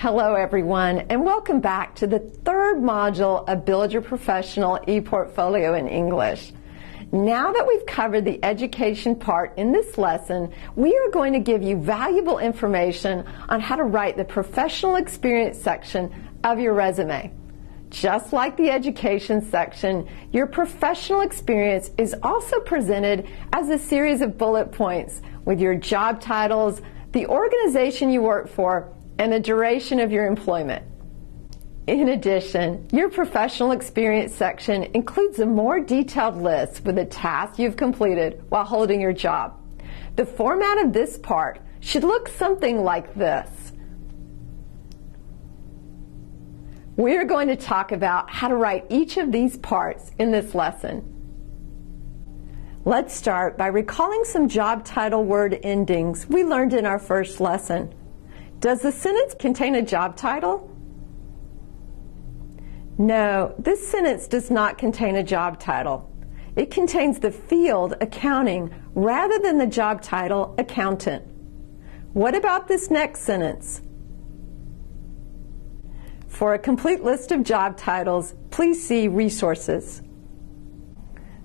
Hello everyone, and welcome back to the third module of Build Your Professional ePortfolio in English. Now that we've covered the education part in this lesson, we are going to give you valuable information on how to write the professional experience section of your resume. Just like the education section, your professional experience is also presented as a series of bullet points with your job titles, the organization you work for, and the duration of your employment. In addition, your professional experience section includes a more detailed list with the tasks you've completed while holding your job. The format of this part should look something like this. We are going to talk about how to write each of these parts in this lesson. Let's start by recalling some job title word endings we learned in our first lesson. Does the sentence contain a job title? No, this sentence does not contain a job title. It contains the field accounting rather than the job title accountant. What about this next sentence? For a complete list of job titles, please see resources.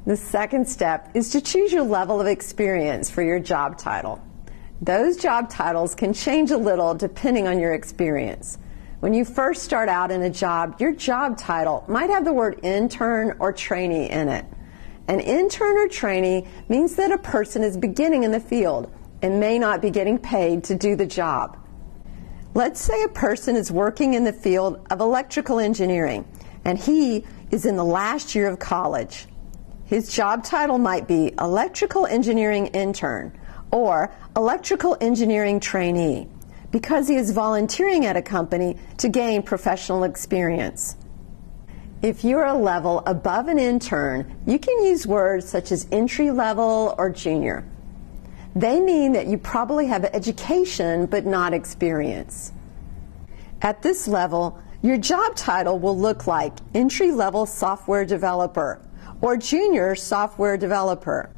The second step is to choose your level of experience for your job title. Those job titles can change a little depending on your experience. When you first start out in a job, your job title might have the word intern or trainee in it. An intern or trainee means that a person is beginning in the field and may not be getting paid to do the job. Let's say a person is working in the field of electrical engineering and he is in the last year of college. His job title might be electrical engineering intern or electrical engineering trainee, because he is volunteering at a company to gain professional experience. If you're a level above an intern, you can use words such as entry level or junior. They mean that you probably have education but not experience. At this level, your job title will look like entry level software developer or junior software developer.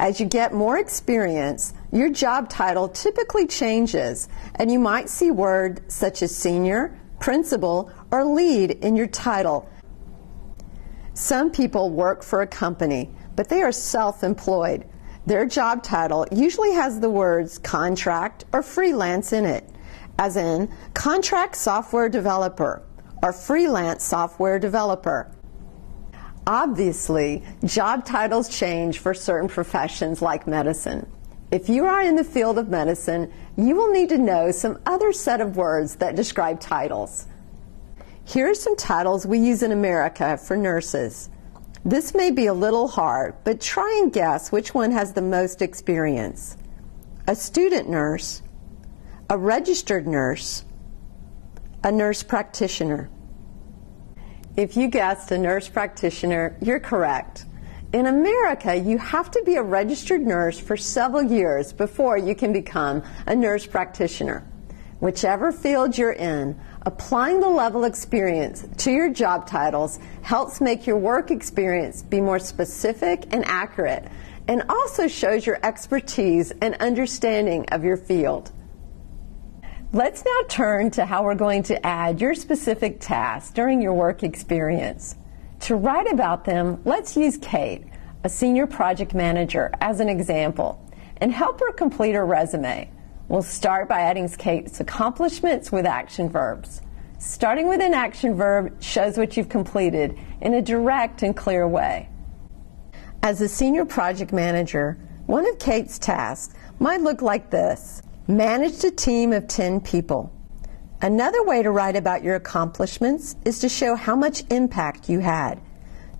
As you get more experience, your job title typically changes, and you might see words such as senior, principal, or lead in your title. Some people work for a company, but they are self-employed. Their job title usually has the words contract or freelance in it, as in contract software developer or freelance software developer. Obviously, job titles change for certain professions like medicine. If you are in the field of medicine, you will need to know some other set of words that describe titles. Here are some titles we use in America for nurses. This may be a little hard, but try and guess which one has the most experience. A student nurse, a registered nurse, a nurse practitioner. If you guessed a nurse practitioner, you're correct. In America, you have to be a registered nurse for several years before you can become a nurse practitioner. Whichever field you're in, applying the level experience to your job titles helps make your work experience be more specific and accurate, and also shows your expertise and understanding of your field. Let's now turn to how we're going to add your specific tasks during your work experience. To write about them, let's use Kate, a senior project manager, as an example, and help her complete her resume. We'll start by adding Kate's accomplishments with action verbs. Starting with an action verb shows what you've completed in a direct and clear way. As a senior project manager, one of Kate's tasks might look like this: managed a team of 10 people. Another way to write about your accomplishments is to show how much impact you had.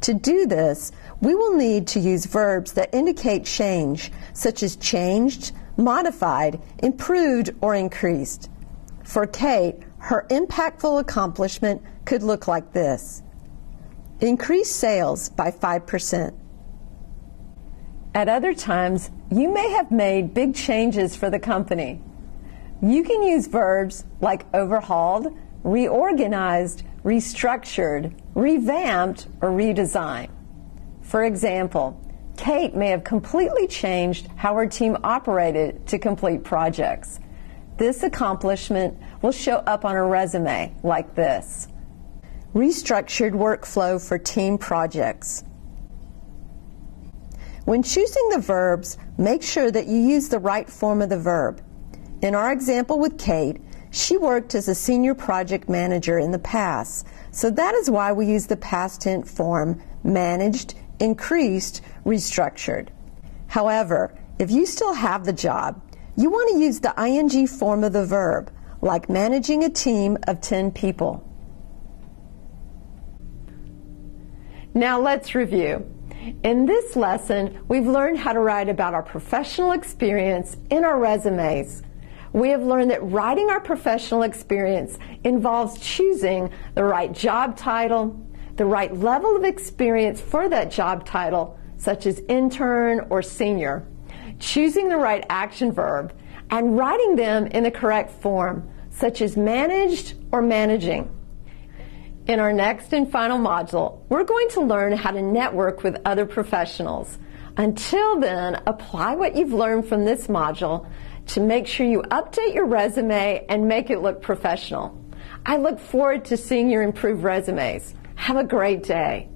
To do this, we will need to use verbs that indicate change, such as changed, modified, improved, or increased. For Kate, her impactful accomplishment could look like this: increase sales by 5%. At other times, you may have made big changes for the company. You can use verbs like overhauled, reorganized, restructured, revamped, or redesigned. For example, Kate may have completely changed how her team operated to complete projects. This accomplishment will show up on a resume like this. Restructured workflow for team projects. When choosing the verbs, make sure that you use the right form of the verb. In our example with Kate, she worked as a senior project manager in the past, so that is why we use the past tense form managed, increased, restructured. However, if you still have the job, you want to use the ing form of the verb, like managing a team of 10 people. Now let's review. In this lesson, we've learned how to write about our professional experience in our resumes. We have learned that writing our professional experience involves choosing the right job title, the right level of experience for that job title, such as intern or senior, choosing the right action verb, and writing them in the correct form, such as managed or managing. In our next and final module, we're going to learn how to network with other professionals. Until then, apply what you've learned from this module to make sure you update your resume and make it look professional. I look forward to seeing your improved resumes. Have a great day.